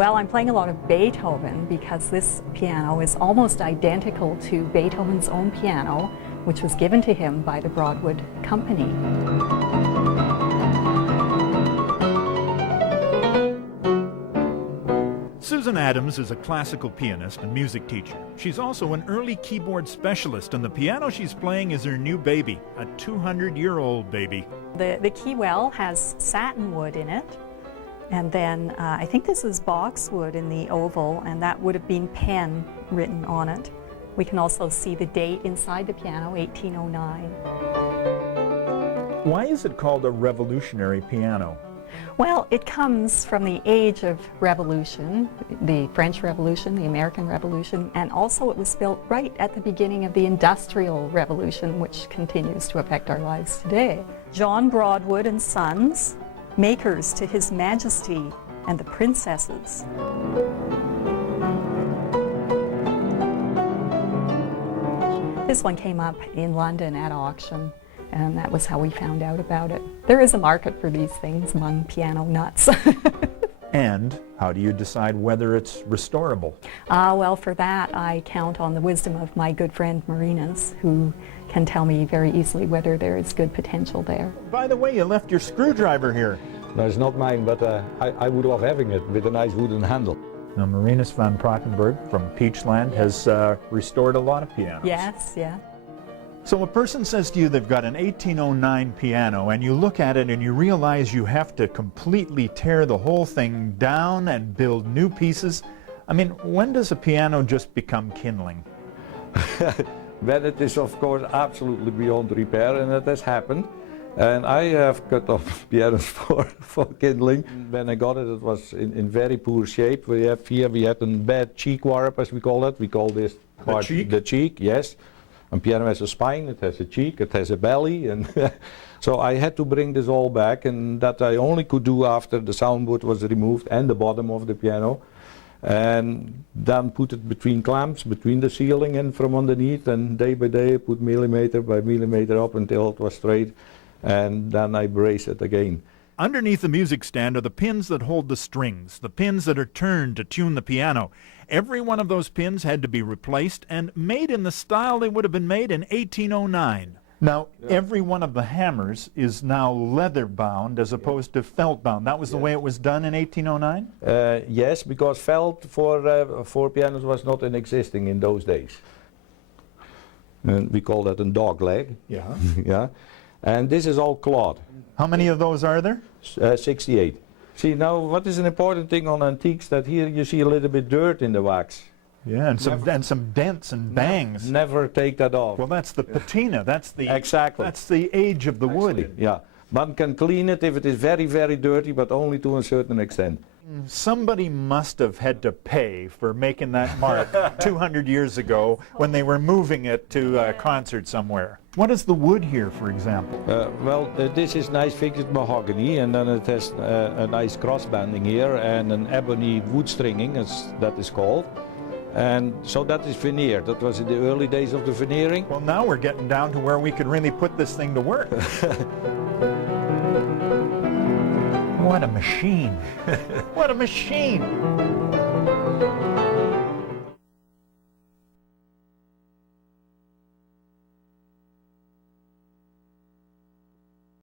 Well, I'm playing a lot of Beethoven because this piano is almost identical to Beethoven's own piano, which was given to him by the Broawood company. Susan Adams is a classical pianist and music teacher. She's also an early keyboard specialist, and the piano she's playing is her new baby, a 200-year-old baby. The keywell has satin wood in it, and then I think this is boxwood in the oval, and that would have been pen written on it. We can also see the date inside the piano, 1809. Why is it called a revolutionary piano? Well, it comes from the age of revolution, the French Revolution, the American Revolution, and also it was built right at the beginning of the Industrial Revolution, which continues to affect our lives today. John Broadwood and Sons, makers to His Majesty and the Princesses. This one came up in London at auction, and that was how we found out about it. There is a market for these things among piano nuts. And how do you decide whether it's restorable? Well, for that I count on the wisdom of my good friend Marinus, who can tell me very easily whether there is good potential there. By the way, you left your screwdriver here. No, it's not mine, but I would love having it with a nice wooden handle. Now, Marinus Van Prattenburg from Peachland has restored a lot of pianos. Yes, yeah. So a person says to you they've got an 1809 piano, and you look at it and you realize you have to completely tear the whole thing down and build new pieces. I mean, when does a piano just become kindling? When it is, of course, absolutely beyond repair, and that has happened. And I have cut off pianos for kindling. When I got it, it was in very poor shape. We had a bad cheek warp, as we call it. We call this part the cheek, yes. A piano has a spine, it has a cheek, it has a belly, and so I had to bring this all back, and that I only could do after the soundboard was removed and the bottom of the piano, and then put it between clamps, between the ceiling and from underneath, and day by day I put millimeter by millimeter up until it was straight, and then I brace it again. Underneath the music stand are the pins that hold the strings, the pins that are turned to tune the piano. Every one of those pins had to be replaced and made in the style they would have been made in 1809. Now, every one of the hammers is now leather-bound as opposed to felt-bound. That was the way it was done in 1809? Yes, because felt for pianos was not in existing in those days. And we call that a dog leg. Yeah. Yeah. And this is all cloth. How many of those are there? 68. See, now what is an important thing on antiques, that here you see a little bit dirt in the wax. Yeah, and some dents and bangs. Never take that off. Well, that's the patina. That's the exactly. That's the age of the wood. Yeah, one can clean it if it is very, very dirty, but only to a certain extent. Somebody must have had to pay for making that mark 200 years ago when they were moving it to a concert somewhere. What is the wood here, for example? This is nice fixed mahogany, and then it has a nice crossbanding here and an ebony wood stringing, as that is called. And so that is veneered. That was in the early days of the veneering. Well, now we're getting down to where we could really put this thing to work. What a machine! What a machine!